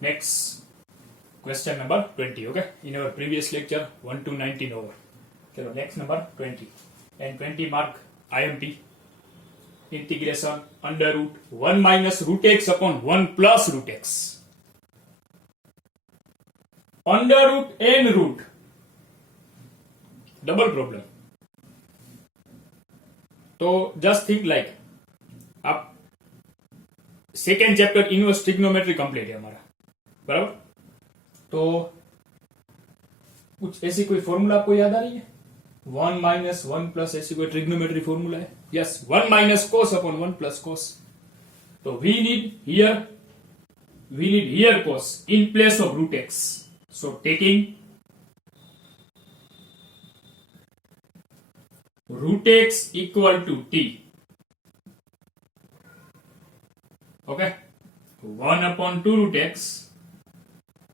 Next question number 20. Okay, in our previous lecture 1 to 19 over. Chalo, next number 20 and 20 mark IMP. Integration under root 1 minus root x upon 1 plus root x. Under root and root. Double problem. तो just think like आप second chapter inverse trigonometry complete है हमारा, बराबर। तो कुछ ऐसी कोई formula आपको याद आ रही है? 1 माइनस 1 प्लस ऐसी कोई ट्रिग्नोमेट्री फॉर्मूला है? Yes, 1 minus cos upon 1 plus cos. तो we need here cos in place of root x. So taking root x equal to t. Okay, 1 upon 2 root x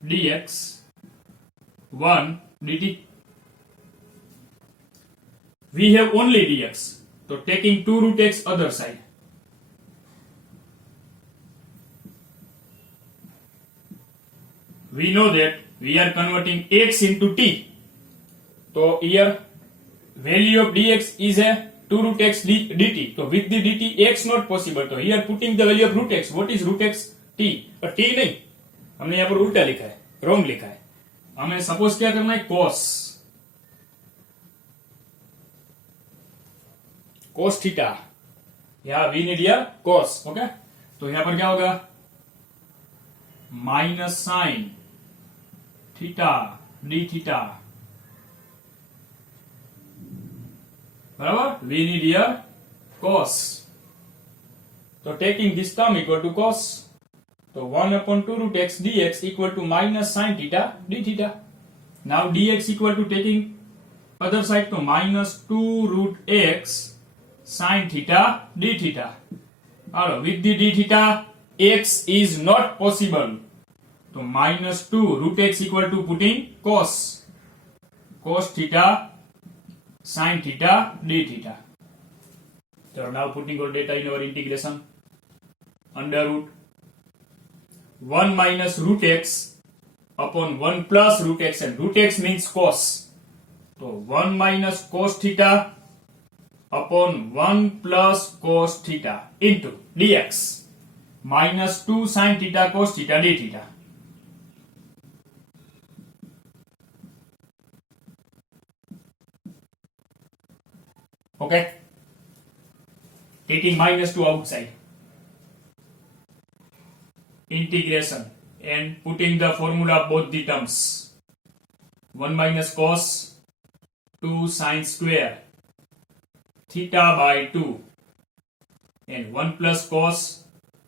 dx 1 dt. We have only dx, so taking 2 root x other side. We know that we are converting x into t. So here value of dx is a 2 root x dt. So with the dt x not possible. So here putting the value of root x. What is root x? t. पर t नहीं, हमने यहाँ पर उल्टा लिखा है, wrong लिखा है। हमें सपोज क्या करना है? cos theta. यहाँ we need here cos। Okay, तो यहाँ पर क्या होगा? Minus sine theta d theta, बराबर। We need here cos। तो taking this term equal to cos, तो 1 upon 2 root x dx equal to minus sin theta d theta. Now dx equal to taking other side, तो minus 2 root x sin theta d theta. With the d theta x is not possible, तो minus 2 root x equal to putting cos theta sin theta d theta. So now putting all data in our integration. Under root 1 minus root x upon 1 plus root x, and root x means cos. So 1 minus cos theta upon 1 plus cos theta into dx minus 2 sin theta cos theta d theta. Okay, taking minus 2 outside, integration and putting the formula of both the terms. 1 minus cos 2 sin square theta by 2 and 1 plus cos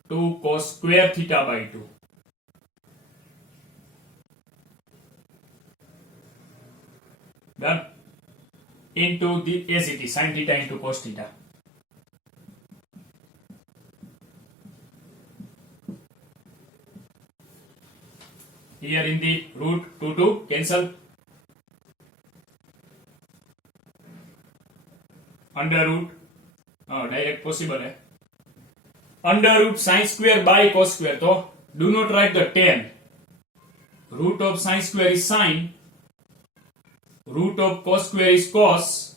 2 cos square theta by 2. Done. Into the as it is, sin theta into cos theta. Here in the root 2 cancel. Under root direct possible है. Under root sin square by cos square. तो do not write the tan. Root of sin square is sin. Root of cos square is cos.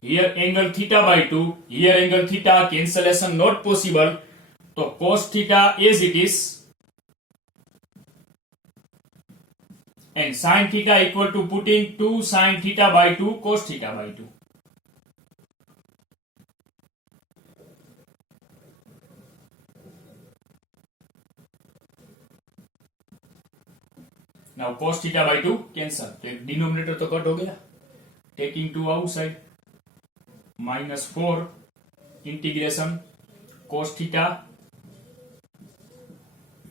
Here angle theta by 2. Here angle theta, cancellation not possible. So cos theta as it is. And sin theta equal to putting 2 sin theta by 2 cos theta by 2. Now cos theta by 2 cancel. Denominator तो cut हो गया. Taking 2 outside. Minus 4 integration cos theta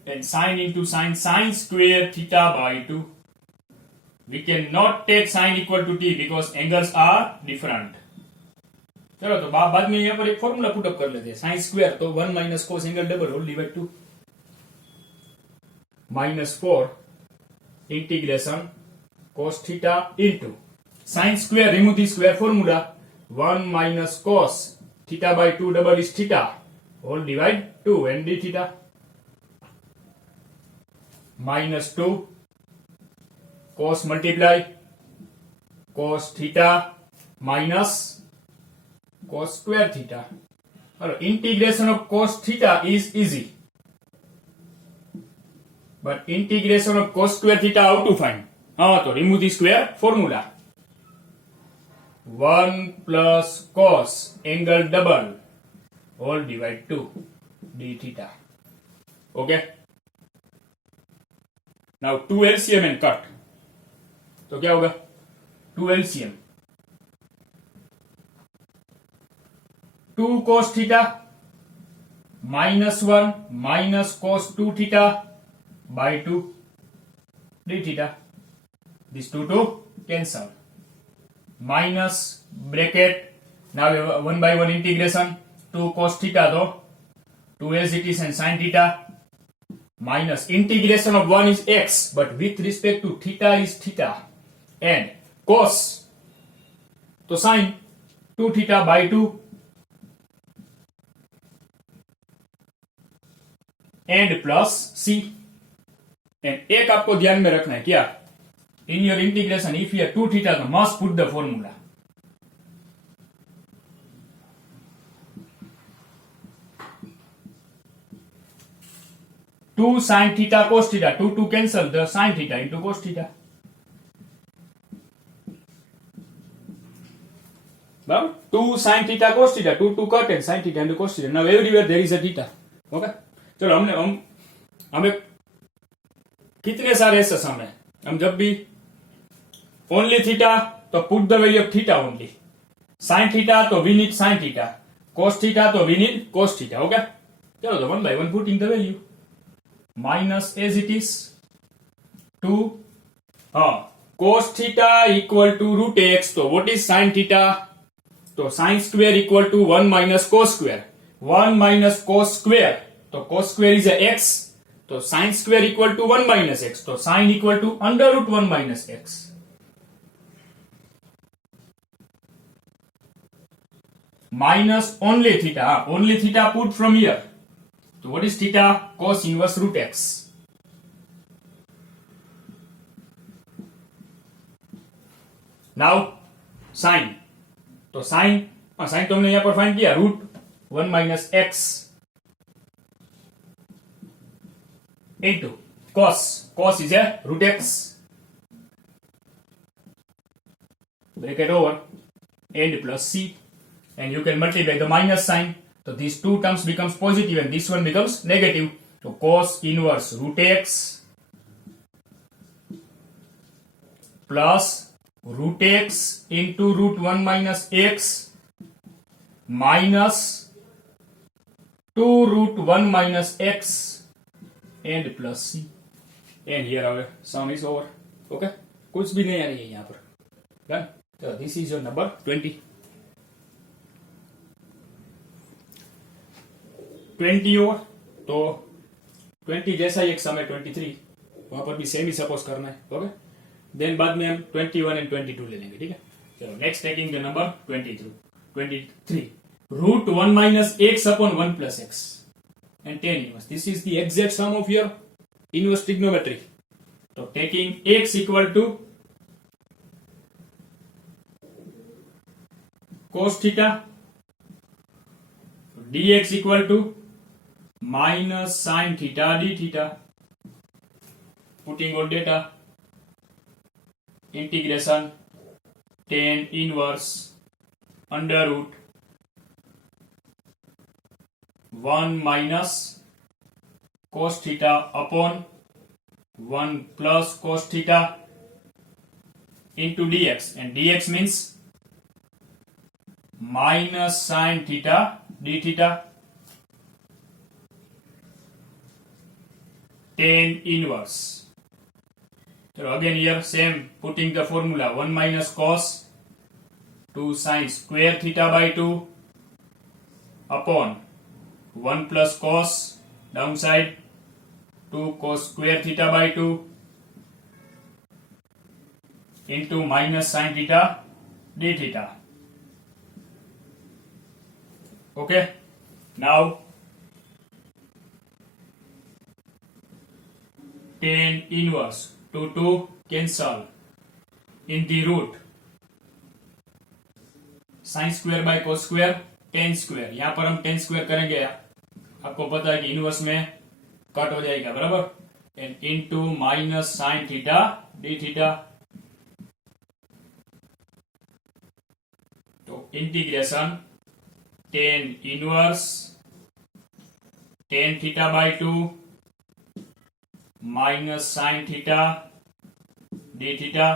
and sin into sin square theta by 2. We cannot take sin equal to t because angles are different. चलो तो बाद में यहाँ पर एक फॉर्मूला पुटअप कर लेते हैं. साइन स्क्वायर तो 1 minus cos angle double whole divide 2 minus 4 integration cos theta into sin square, remove the square formula, 1 minus cos theta by 2 double is theta whole divide 2 and d theta. minus 2 cos multiply cos theta minus cos square theta. Integration of cos theta is easy, but integration of cos square theta how to find? So remove the square formula. 1 plus cos angle double whole divide 2 d theta. Okay. Now 2 LCM and cut. तो क्या होगा? 2 LCM. 2 cos theta minus 1 minus cos 2 theta by 2 d theta. These two cancel. Minus bracket. Now we have 1 by 1 integration. 2 cos theta though 2 as it is and sin theta minus integration of 1 is x, but with respect to theta is theta, and cos तो sin 2 theta by 2 and plus c. and एक आपको ध्यान में रखना है क्या? In your integration, if you have 2 theta, you must put the formula. Two sin theta cos theta, 2 cancel the sin theta into cos theta. Well, 2 sin theta cos theta, 2 cut and sin theta into cos theta. Now everywhere there is a theta. Okay? चलो हमें कितने सारे ऐसे समय हम जब भी only theta तो put the value of theta only, sine theta तो we need sine theta, cos theta तो we need cos theta. Okay, चलो तो 1 by 1 putting the value minus as it is 2 cos theta equal to root x. So what is sin theta? So sin square equal to 1 minus cos square. 1 minus cos square. So cos square is a x. So sin square equal to 1 minus x. So sin equal to under root 1 minus x. Minus only theta. Only theta put from here. So what is theta? Cos inverse root x. Now sin. तो sin तो हमने यहां पर find किया root 1 minus x into cos. Cos is a root x. Bracket over and plus c, and you can multiply the minus sign. So these two terms becomes positive and this one becomes negative. So cos inverse root x plus root x into root 1 minus x minus 2 root 1 minus x and plus c. And here our sum is over. Okay, कुछ भी नहीं आ रही है यहाँ पर. Done. So this is your number 20. 20 और तो 20 जैसा ही एक समय 23 वहां पर भी सेम ही सपोज करना है. ओके, देन बाद में हम 21 एंड 22 ले लेंगे. ठीक है, चलो next taking the number 23 root 1 minus x upon 1 plus x and tan inverse. This is the exact sum of your inverse trigonometry. तो taking x equal to cos theta dx equal to minus sin theta d theta. Putting on data, integration tan inverse under root 1 minus cos theta upon 1 plus cos theta into dx, and dx means minus sin theta d theta tan inverse. So again here same, putting the formula 1 minus cos 2 sin square theta by 2 upon 1 plus cos downside 2 cos square theta by 2 into minus sin theta d theta. Okay, now tan inverse 2 cancel in the root sin square by cos square tan square. यहां पर हम tan square करेंगे, आपको पता है कि inverse में cut हो जाएगा, बराबर, and into minus sin theta d theta. तो integration tan inverse tan theta by 2 minus sin theta d theta,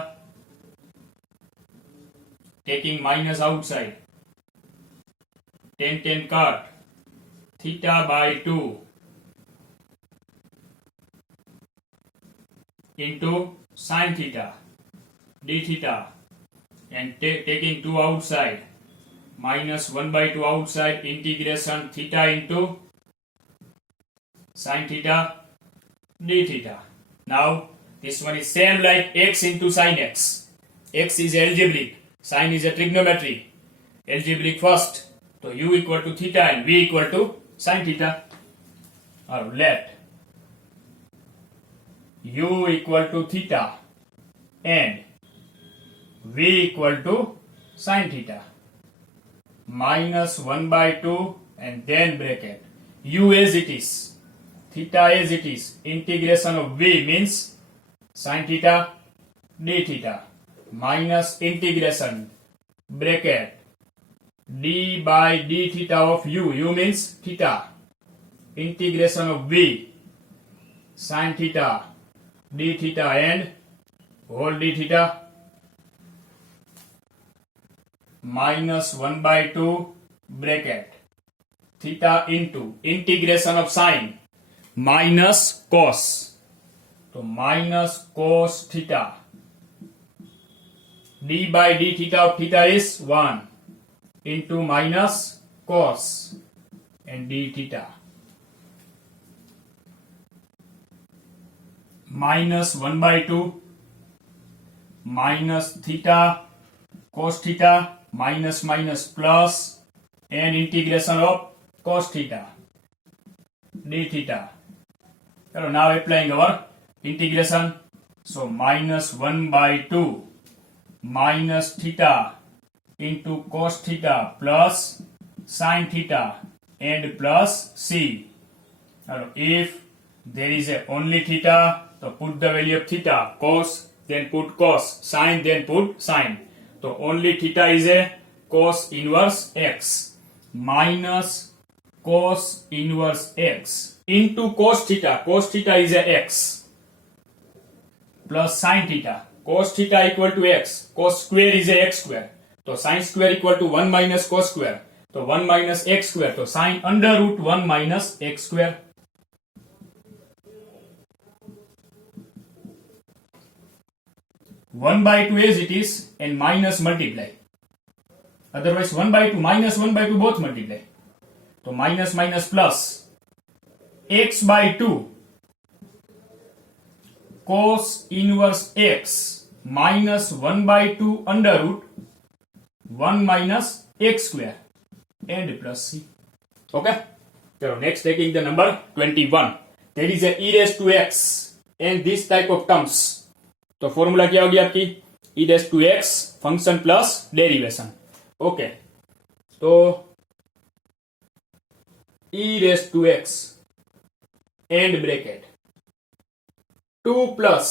taking minus outside, tan cut theta by 2 into sin theta d theta, and taking 2 outside, minus 1 by 2 outside, integration theta into sin theta d theta. Now this one is same like x into sin x. X is algebraic, sin is a trigonometry. Algebraic first. So u equal to theta and v equal to sin theta. Or let u equal to theta and v equal to sin theta. Minus 1 by 2 and then bracket. U as it is. Theta as it is. Integration of v means sin theta d theta. Minus integration bracket d by d theta of u means theta, integration of v sin theta d theta and whole d theta, minus 1 by 2 bracket theta into integration of sin minus cos, so minus cos theta d by d theta of theta is 1 into minus cos and d theta, minus 1 by 2 minus theta cos theta minus minus plus and integration of cos theta d theta. Now applying our integration, so minus 1 by 2 minus theta into cos theta plus sin theta and plus c. Now if there is a only theta, so put the value of theta, cos then put cos, sin then put sin. So only theta is a cos inverse x minus cos inverse x into cos theta is a x plus sin theta. Cos theta equal to x, cos square is a x square, so sin square equal to 1 minus cos square, so 1 minus x square, so sin under root 1 minus x square. One by 2 as it is and minus multiply, otherwise 1 by 2 minus 1 by 2 both multiply, so minus minus plus x by 2 cos inverse x minus 1 by 2 under root 1 minus x square and plus c. Okay, so next taking the number 21, there is a e raised to x and this type of terms. तो formula क्या होगी आपकी, e raised to x function plus derivation. Okay, तो e raised to x and bracket 2 plus,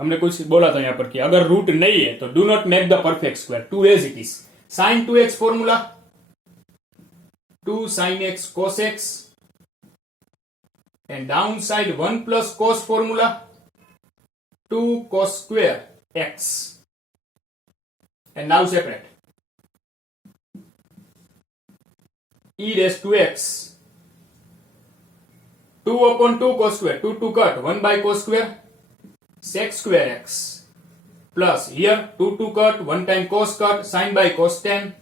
हमने कुछ बोला था यहां पर कि अगर रूट नहीं है तो do not make the perfect square, 2 as it is. Sine 2x formula 2 sin x cos x and downside 1 plus cos formula 2 cos square x, and now separate e raised to x 2 upon 2 cos square, 2 cut 1 by cos square sec square x plus here 2 cut 1 time cos cut sin by cos tan.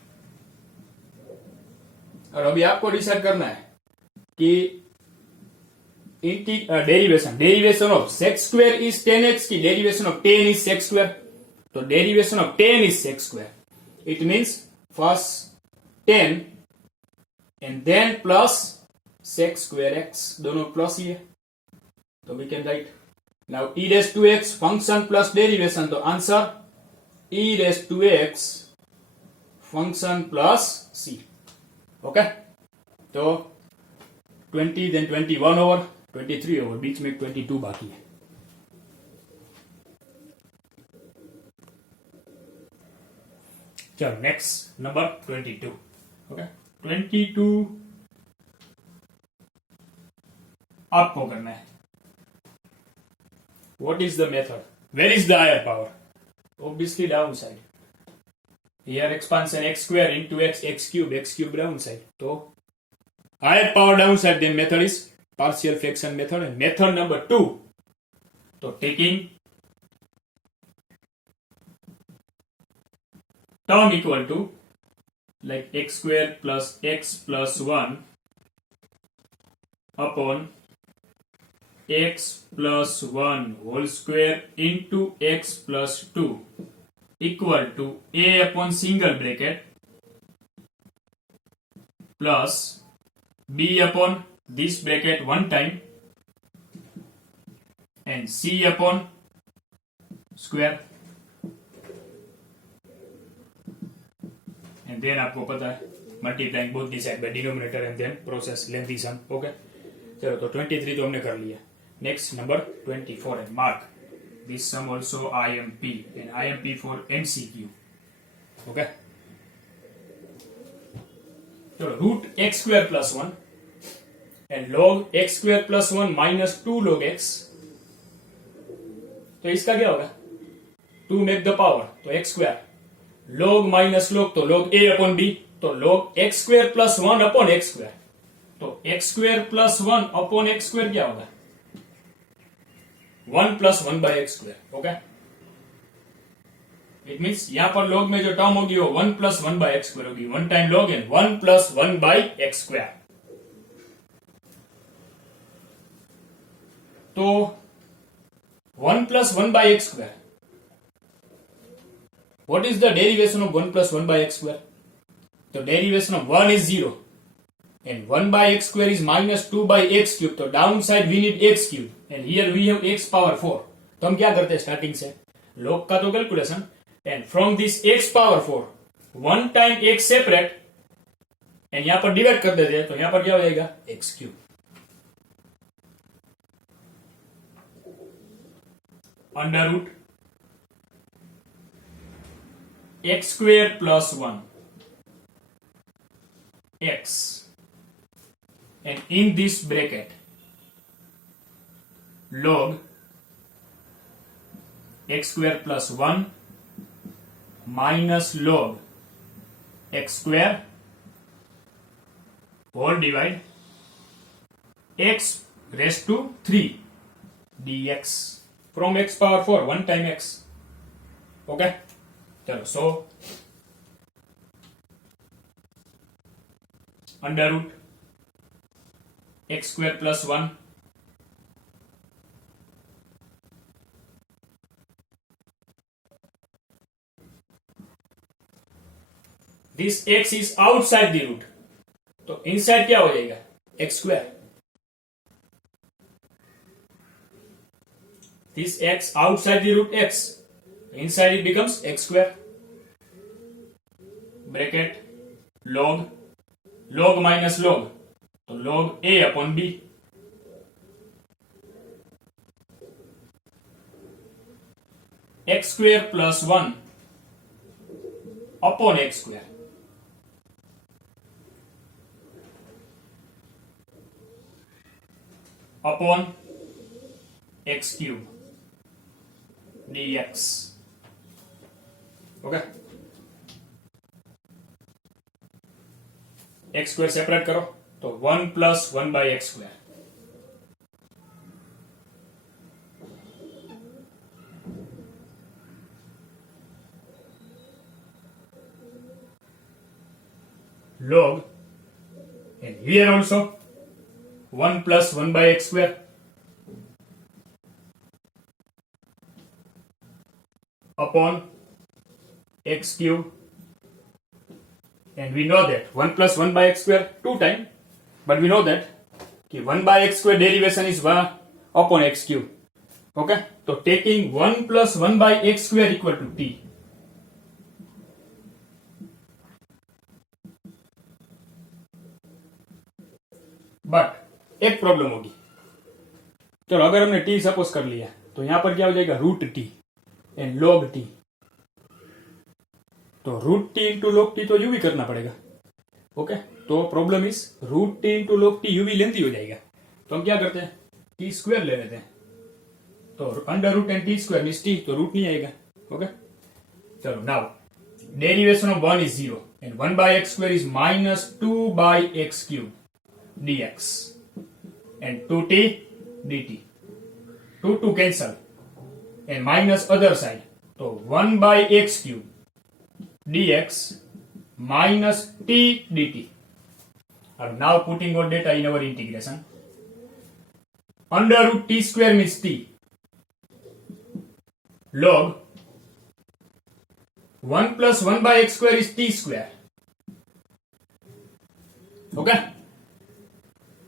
और अभी आपको decide करना है कि derivation of sec square is 10x की derivation of 10 is sec square. तो derivation of 10 is sec square, it means first 10 and then plus sec square x, दोनों प्लस ही है, तो we can write Now e raised to x function plus derivation. So answer e raised to x function plus c. Okay. तो 20 then 21 over 23 over बीच में 22 बाकी है. चलो नेक्स्ट नंबर 22. ओके 22 आपको करना है. What is the method? Where is the higher power? Obviously downside. Here expansion x square into x cube downside. So higher power downside, then method is partial fraction method. And method number 2. So taking term equal to like x square plus x plus 1 upon x plus 1 whole square into x plus 2 equal to a upon single bracket plus b upon this bracket one time and c upon square. And then आपको पता है multiplying both the side by denominator and then process lengthy sum. Okay. चलो तो 23 तो हमने कर लिया. Next number 24 and mark this sum also IMP and IMP for MCQ. Okay. चलो root x square plus 1 and log x square plus 1 minus 2 log x. तो इसका क्या होगा? 2 make the power तो x square log minus log तो log a upon b तो log x square plus 1 upon x square. तो x square plus 1 upon x square क्या होगा? 1 plus 1 by x square. Okay. It means यहां पर log में जो टर्म होगी वो 1 plus 1 by x square होगी. 1 time log and 1 plus 1 by x square. तो 1 plus 1 by x square. What is the derivation of 1 plus 1 by x square? The derivation of 1 is 0. And 1 by x square is minus 2 by x cube. So downside we need x cube. And here we have x power 4. तो हम क्या करते हैं starting से? log का तो calculation. And from this x power 4, 1 time x separate. And यहां पर डिवाइड कर देते हैं तो यहां पर क्या हो जाएगा? x cube. Under root x square plus 1 x and in this bracket log x square plus 1 minus log x square whole divide x raised to 3 dx from x power 4 1 time x. Okay. So under root x square plus 1 this x is outside the root. तो inside क्या हो जाएगा? x square. This x outside the root x. Inside it becomes x square. Bracket log minus log. So log a upon b. X square plus 1 upon x square. Upon x cube dx. Okay. x square separate करो तो 1 plus 1 by x square. Log and here also 1 plus 1 by x square upon x cube, and we know that 1 plus 1 by x square 2 times, but we know that 1 by x square derivation is 1 upon x cube. Okay, so taking 1 plus 1 by x square equal to t. But एक problem होगी. चलो अगर हमने t suppose कर लिया तो यहां पर क्या हो जाएगा, root t and log t. तो root t into log t तो यू भी करना पड़ेगा. ओके, तो problem is root t into log t यू भी लेंथी हो जाएगा. तो हम क्या करते हैं, टी स्क्वायर ले लेते हैं. तो under root and T square means T, तो रूट नहीं आएगा. ओके, चलो now derivation of 1 is 0 and 1 by x square is minus 2 by x cube dx and 2t dt. 2 cancel and minus other side. So 1 by x cube dx minus t dt. And now putting all data in our integration. Under root t square means t. Log 1 plus 1 by x square is t square. Okay.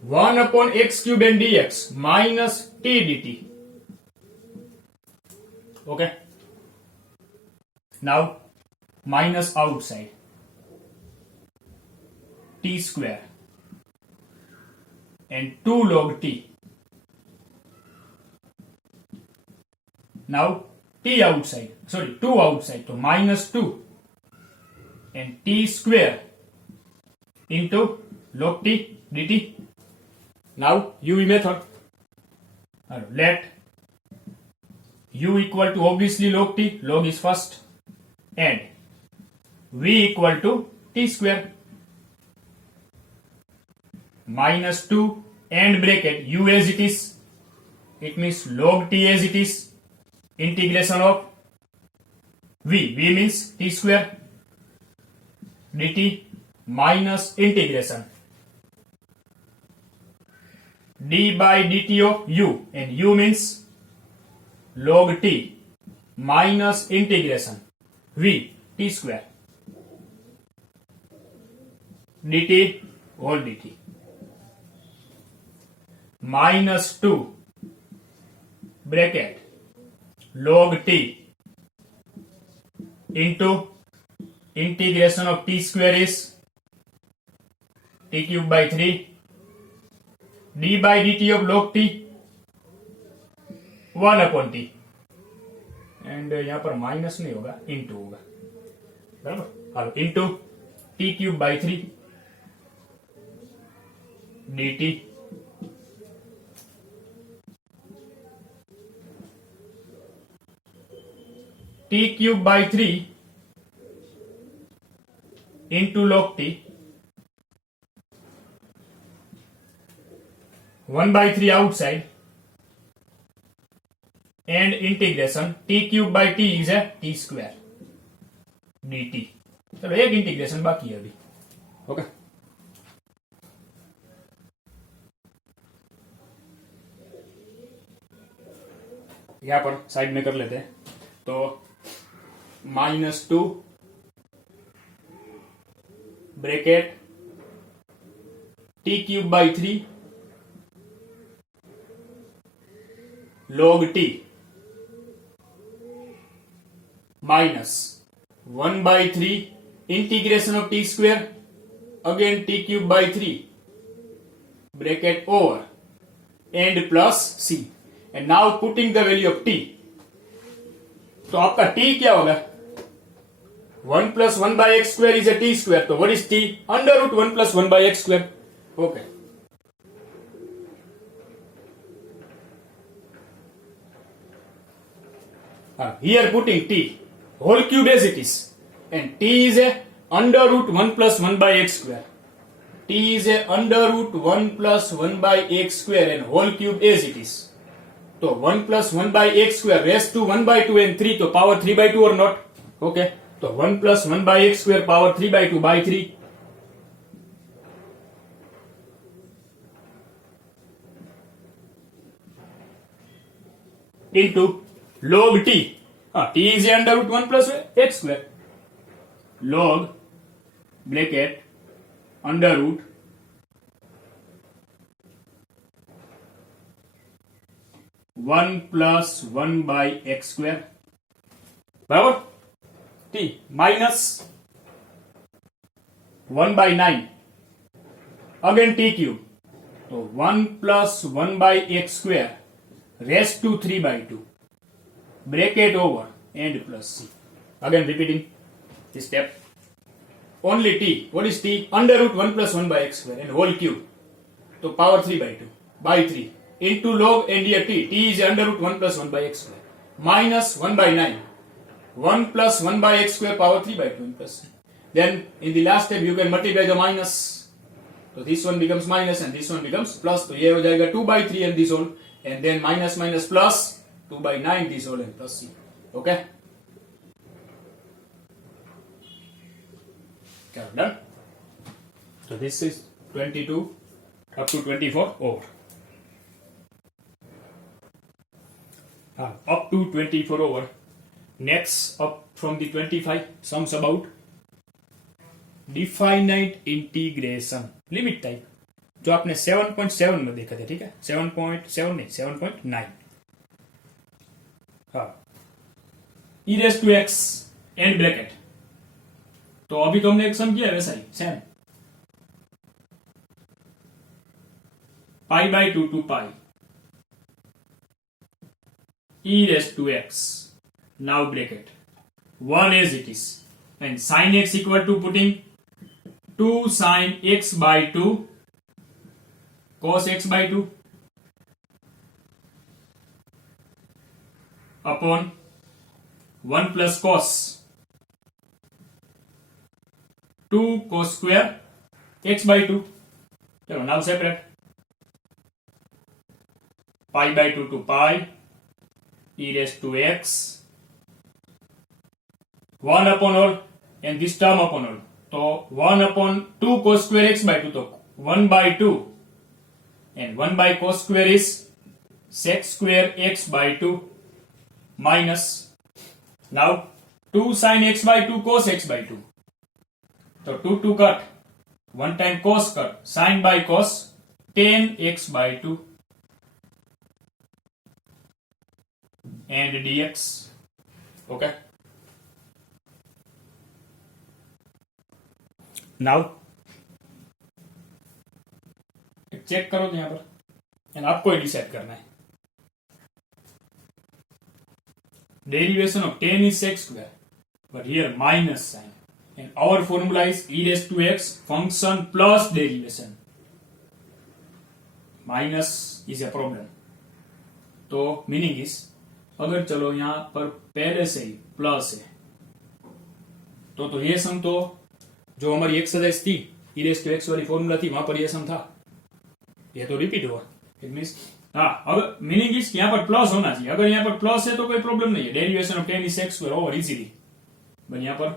1 upon x cube and dx minus t dt. Okay. Now minus outside t square and 2 log t. Now t outside, sorry, 2 outside, so minus 2 and t square into log t dt. Now UV method. Let u equal to obviously log t, log is first, and v equal to t square. Minus 2 and bracket u as it is, it means log t as it is. Integration of v means t square dt minus integration d by dt of u, and u means log t minus integration v t square dt whole dt minus 2 bracket log t into integration of t square is t cube by 3 d by dt of log t 1 upon t, and यहां पर minus नहीं होगा, into होगा. बराबर, हालो into t cube by 3 dt t cube by 3 into log t 1 by 3 outside and integration t cube by t is a t square dt. चलो एक integration बाकी है अभी. ओके, यहां पर साइड में कर लेते हैं. तो minus 2 bracket t cube by 3 log t minus 1 by 3 integration of t square again t cube by 3 bracket over and plus c, and now putting the value of t. तो आपका t क्या होगा, 1 plus 1 by x square is a t square. तो what is t? Under root 1 plus 1 by x square. Okay. Here putting t whole cube as it is, and t is a under root 1 plus 1 by x square. T is a under root 1 plus 1 by x square and whole cube as it is. तो 1 plus 1 by x square raised to 1 by 2 and 3, तो power 3 by 2 or not? Okay, तो 1 plus 1 by x square power 3 by 2 by 3. Into log t. T is under root 1 plus x square. Log bracket under root 1 1 plus 1 by x square बराबर t minus 1 by 9 again t cube तो 1 plus 1 by x square raised to 3 by 2 bracket over and plus c again repeating this step only t what is t under root 1 plus 1 by x square and whole cube तो power 3 by 2 by 3 into log and here t is under root 1 plus 1 by x square minus 1 by 9 1 plus 1 by x square power 3 by 2 plus c. Then in the last step you can multiply the minus, so this one becomes minus and this one becomes plus, तो ये हो जाएगा 2 by 3 and this whole and then minus minus plus 2 by 9 this whole and plus c. Okay, done. So this is 22 up to 24 over. Up to 24 over. Next, up from the 25, sums about definite integration limit type, जो आपने 7.7 में देखा था, ठीक है, 7.7 नहीं 7.9. हाँ, e raised to x and bracket, तो अभी तो हमने एक सम किया वैसा ही same, pi by 2 to pi e raised to x, now bracket 1 as it is, and sin x equal to putting 2 sin x by 2 cos x by 2 upon 1 plus cos 2 cos square x by 2. चलो now separate, pi by 2 to pi e raised to x 1 upon all and this term upon all, तो 1 upon 2 cos square x by 2, तो 1 by 2 and 1 by cos square is sec square x by 2 minus now 2 sin x by 2 cos x by 2, तो 2 cut, 1 time cos cut, sin by cos 10 x by 2 and dx. Okay, now check करो तो यहां पर and आपको ही decide करना है. Derivation of 10 is sec square, but here minus sign, and our formula is e raised to x function plus derivation. Minus is a problem, तो meaning is अगर चलो यहां पर पहले से ही प्लस है तो ये सम तो जो हमारी एक्सरसाइज थी e raised to x वाली फॉर्मूला थी वहां पर ये सम था, ये तो रिपीट हुआ. इट मींस हाँ, अगर मीनिंग इज यहाँ पर प्लस होना चाहिए, अगर यहाँ पर प्लस है तो कोई प्रॉब्लम नहीं है, derivation of 10 is sec square over easily, but यहाँ पर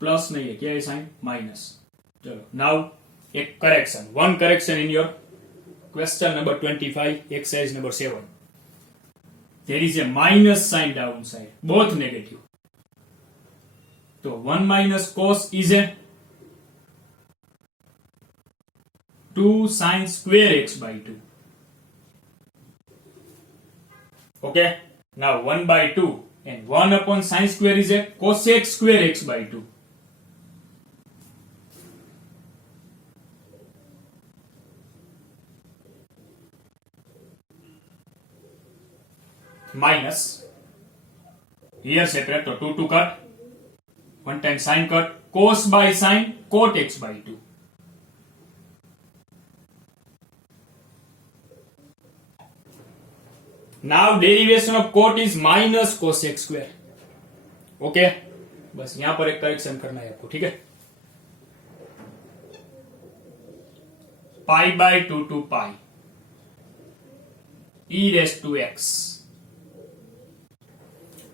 प्लस नहीं है, क्या है साइन माइनस. चलो नाउ एक correction, one correction in your question number 25 exercise number 7. There is a minus sign down side, both negative, तो 1 माइनस cos is a 2 sin square x by 2. Okay, now 1 by 2 and 1 upon sin square is a cosec square x by 2. Minus, here separate, so 2 cut, 1 time sin cut, cos by sin cot x by 2. Now derivation of cot is minus cosec square. Okay, बस यहां पर एक correction करना है आपको, ठीक है. Pi by 2 to pi e raised to x.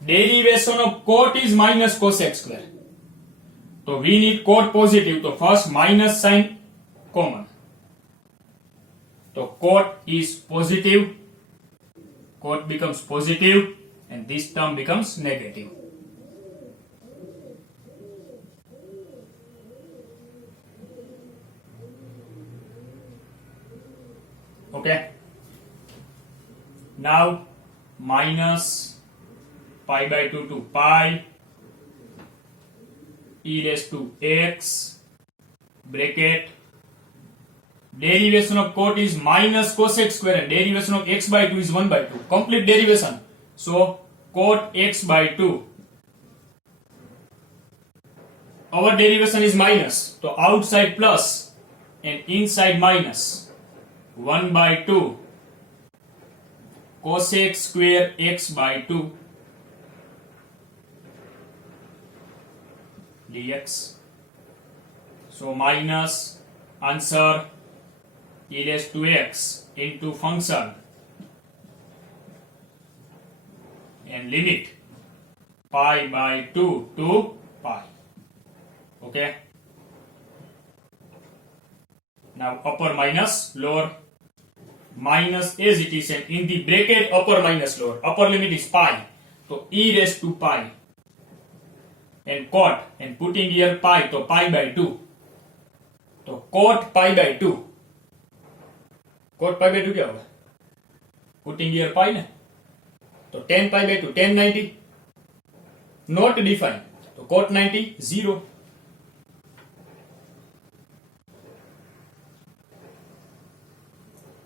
Derivation of cot is minus cosec square, तो we need cot positive, तो फर्स्ट माइनस साइन कॉमन, तो cot is positive, cot becomes positive and this term becomes negative. Okay, Now minus pi by 2 to pi e raised to x bracket derivation of cot is minus cosec square and derivation of x by 2 is 1 by 2. Complete derivation. So cot x by 2. Our derivation is minus. So outside plus and inside minus. 1 by 2 cosec square x by 2 dx. So minus answer e raised to x into function and limit pi by 2 to pi. Okay. Now upper minus lower, minus as it is, and in the bracket upper minus lower. Upper limit is pi, so e raised to pi and cot, and putting here pi, so pi by 2. तो cot pi by 2. Cot pi by 2 क्या होगा? Putting here pi ना, तो 10 pi by 2, 10 90. Not defined. तो cot 90 0.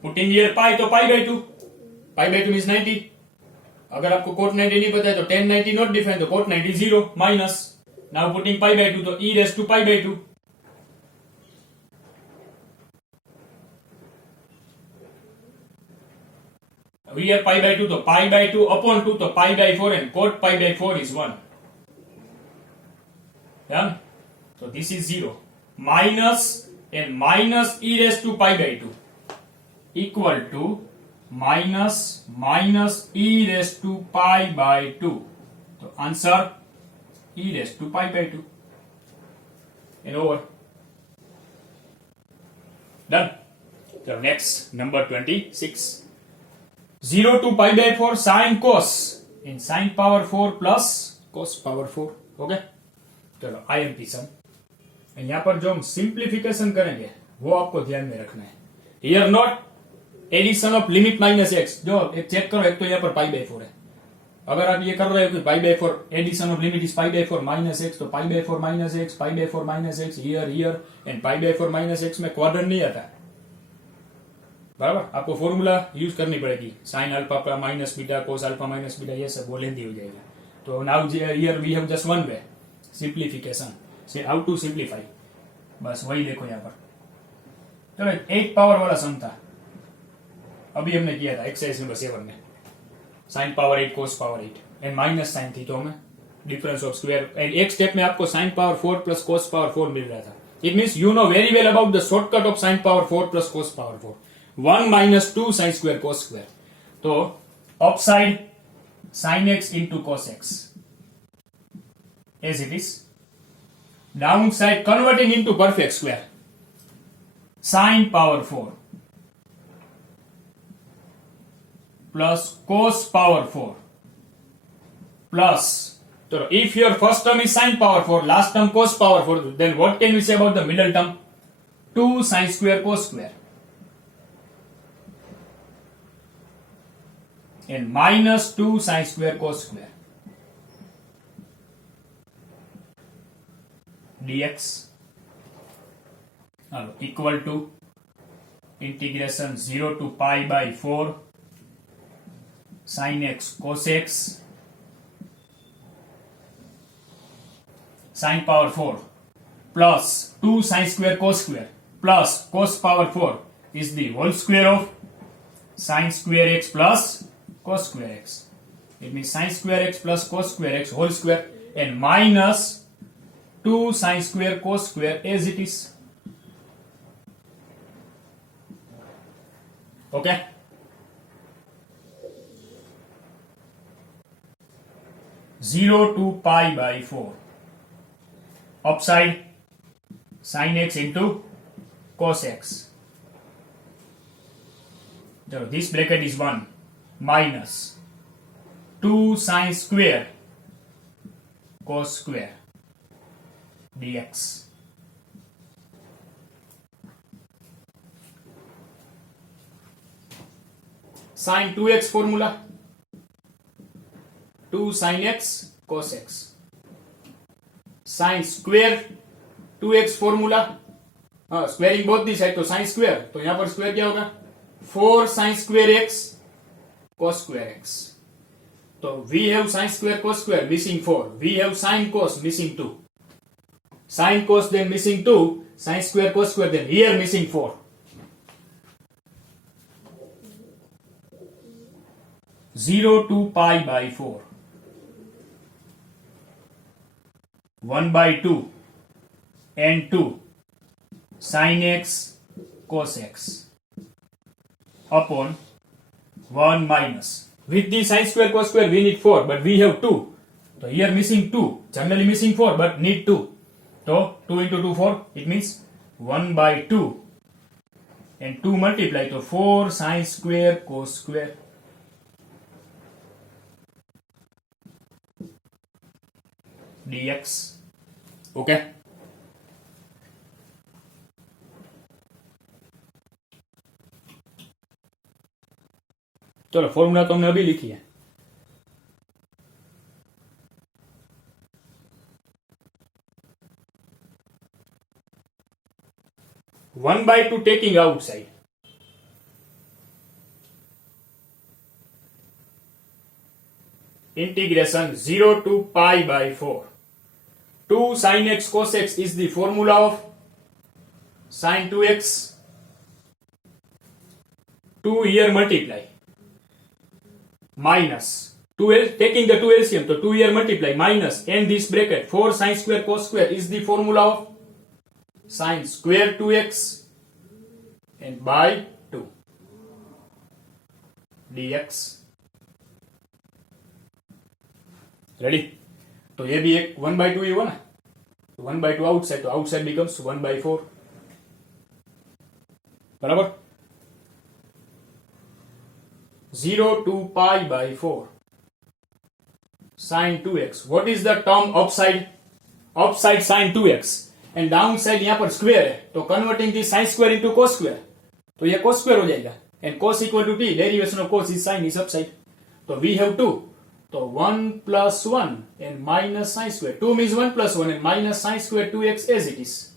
Putting here pi, तो pi by 2. Pi by 2 means 90. अगर आपको cot 90 नहीं पता है तो 10 90 not defined, तो cot 90 0 minus. Now putting pi by 2, तो e raised to pi by 2. Here pi by 2, तो pi by 2 upon 2, तो pi by 4, and cot pi by 4 is 1. Done? So this is 0. Minus and minus e raised to pi by 2 equal to minus minus e raised to pi by 2. So answer e raised to pi by 2. And over. Done. So next, number 26. 0 to pi by 4 sin cos in sin power 4 plus cos power 4. Okay, चलो IMP सम. यहाँ पर जो हम simplification करेंगे वो आपको ध्यान में रखना है. Here not addition of limit minus X. जो एक चेक करो, एक तो यहाँ पर पाई बाय 4 है. अगर आप ये कर रहे हो कि pi by 4 addition of limit is pi by 4 minus x, तो pi by 4 minus x, pi by 4 minus x, here and pi by 4 minus x में क्वाड्रेंट नहीं आता. बराबर, आपको फॉर्मूला यूज करनी पड़ेगी. Sine alpha minus beta, cos alpha minus beta, ये सब वो लेंदी हो जाएगा. तो now here we have just one way simplification. Say how to simplify, बस वही देखो यहाँ पर. चलो 8 पावर वाला सम था, अभी हमने किया था एक्सरसाइज नंबर 7 में. Sine power 8 cos power 8 and minus sine थी, तो हमें डिफरेंस ऑफ स्क्वायर, एंड एक स्टेप में आपको sine power 4 plus cos power 4 मिल रहा था. It means you know very well about the shortcut of sine power 4 plus cos power 4. 1 minus 2 sin square cos square. तो upside sin x into cos x as it is. Downside converting into perfect square. Sin power 4 plus cos power 4 plus. So if your first term is sin power 4, last term cos power 4, then what can we say about the middle term? 2 sin square cos square. And minus 2 sin square cos square dx equal to integration 0 to pi by 4 sin x cos x sin power 4 plus 2 sin square cos square plus cos power 4 is the whole square of sin square x plus cos square x. It means sin square x plus cos square x whole square and minus 2 sin square cos square as it is. Okay. Zero to pi by 4. Upside sin x into cos x. So this bracket is 1. Minus 2 sin square cos square dx. sin 2x formula, 2 sin x cos x. sin square 2x formula, squaring both the side, तो sin square, तो यहां पर square क्या होगा, 4 sin square x cos square x. तो we have sin square cos square missing 4, we have sin cos missing 2, sin cos then missing 2, sin square cos square then here missing 4. 0 to pi by 4, 1 by 2 and 2 sin x cos x upon 1 minus, with the sin square cos square we need 4 but we have 2, so here missing 2, generally missing 4 but need 2, so 2 into 2 4, it means 1 by 2 and 2 multiply, so 4 sin square cos square dx. Okay, चलो formula तो हमने अभी लिखी है. 1 by 2 taking outside, integration 0 to pi by 4, 2 sin x cos x is the formula of sin 2x, 2 here multiply, minus 2 taking the 2 LCM, so 2 here multiply, minus and this bracket 4 sin square cos square is the formula of sin square 2x and by 2 dx. Ready, तो ये भी एक 1 by 2 ही हुआ ना, 1 by 2 outside, तो outside becomes 1 by 4, बराबर. 0 to pi by 4 sin 2x, what is the term upside? Upside sin 2x and downside यहां पर स्क्वायर है, तो कन्वर्टिंग दी sin square into cos square, तो ये cos square हो जाएगा and cos equal to t, derivation of cos is sin is upside, तो we have 2, तो 1 plus 1 and minus sin square, 2 means 1 plus 1 and minus sin square 2x as it is.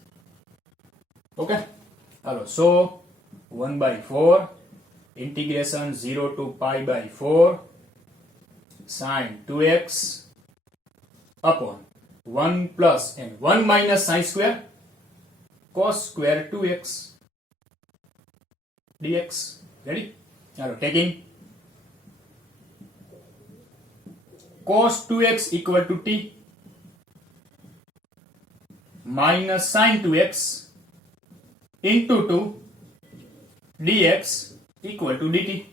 Okay, hello, so 1 by 4 integration 0 to pi by 4 sin 2x upon 1 plus and 1 minus sin square cos square 2x dx. Ready? Hello, taking cos 2x equal to t minus sin 2x into 2 dx equal to dt.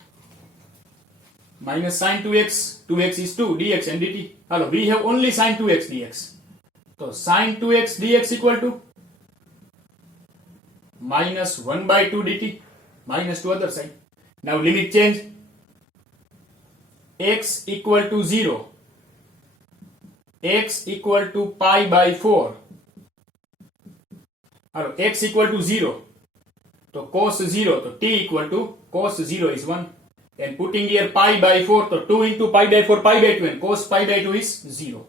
Minus sin 2x, 2x is 2, dx and dt. Hello, we have only sin 2x dx. So sin 2x dx equal to minus 1 by 2 dt, minus to other side. Now limit change, x equal to 0, x equal to pi by 4. Hello, x equal to 0, so cos 0, so t equal to cos 0 is 1, and putting here pi by 4, so 2 into pi by 4, pi by 2, and cos pi by 2 is 0.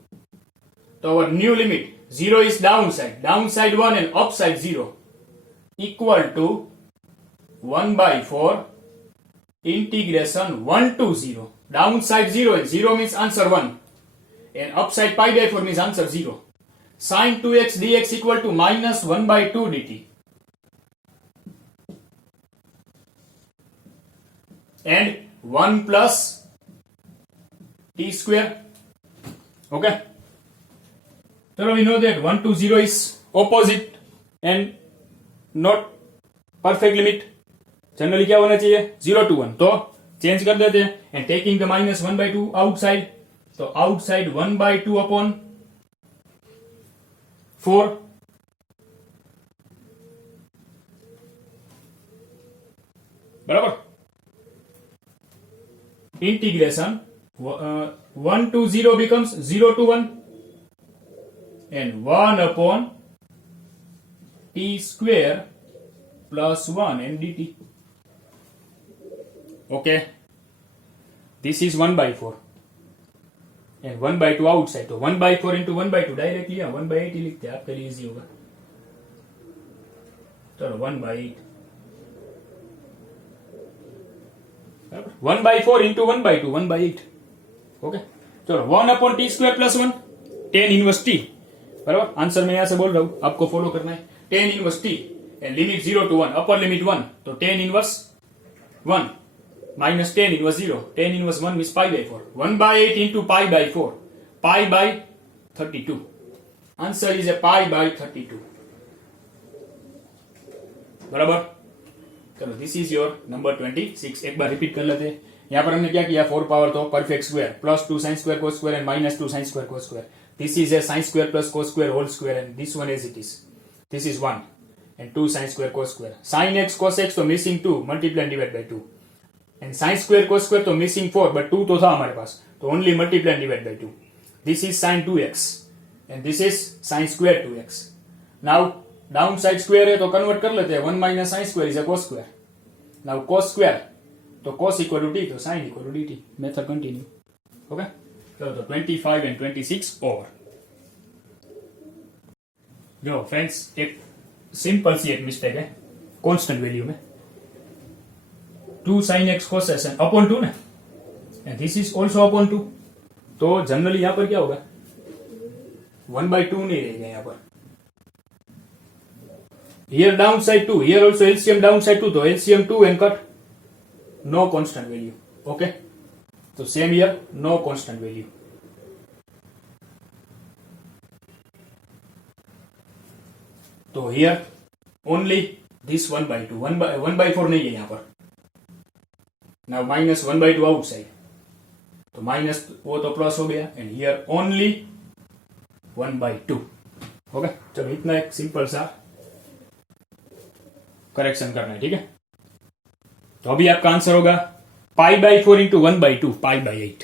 So our new limit, 0 is downside, downside 1 and upside 0, equal to 1 by 4 integration 1 to 0, downside 0 and 0 means answer 1, and upside pi by 4 means answer 0. Sin 2x dx equal to minus 1 by 2 dt. And 1 plus t square. Okay. So we know that 1 to 0 is opposite and not perfect limit. Generally क्या होना चाहिए, 0 to 1, तो change कर देते हैं and taking the minus 1 by 2 outside, तो outside 1 by 2 upon 4, बराबर. Integration 1 to 0 becomes 0 to 1 and 1 upon t square plus 1 and dt. Okay, this is 1/4 and 1/2 outside, तो 1/4 इंटू 1/2 डायरेक्ट लिया 1/8 ही लिखते हैं, आपके लिए इजी होगा। चलो 1/8 1/4 इंटू 1/2 1/8। ओके, चलो 1/t² + 1 tan इनवर्स t, बराबर। आंसर मैं यहां से बोल रहा हूं, आपको फॉलो करना है। tan inverse t and limit 0 to 1, upper limit 1, तो tan inverse 1 minus tan inverse 0, tan inverse 1 means π/4, 1/8 into π/4, π/32। Answer is a π/32, बराबर। चलो दिस इज योर नंबर 26। एक बार रिपीट कर लेते हैं। यहां पर हमने क्या किया, 4 पावर तो perfect square plus 2 sin square cos square and minus 2 sin square cos square। This is a sin square plus cos square whole square and this one as it is, this is 1 and 2 sin square cos square। sin x cos x तो missing 2, multiply divide by 2 and sin square cos square तो missing 4, but 2 तो था हमारे पास, तो only multiply divide by 2। This is sin 2x and this is sin square 2x। Now down side square है तो convert कर लेते हैं, 1 minus sin square is a cos square। Now cos square तो cos इक्वल टू t, तो sin equal to dt। Method continue. Okay, चलो तो 25 and 26 over. जो फ्रेंड्स एक सिंपल सी एक मिस्टेक है कांस्टेंट वैल्यू में, 2 sin x cos x upon 2 ना, and this is also upon 2, तो जनरली यहां पर क्या होगा, 1/2 नहीं रहेगा यहां पर। Here downside 2, here also LCM downside 2, तो LCM 2 and cut, no constant value. Okay, so same here, no constant value. तो here only this 1/2, 1/4 नहीं है यहाँ पर। Now minus 1/2 outside, तो माइनस वो तो प्लस हो गया, एंड here only 1/2। ओके, चलो इतना एक सिंपल सा करेक्शन करना है, ठीक है। तो अभी आपका आंसर होगा π/4 इंटू 1/2, π/8।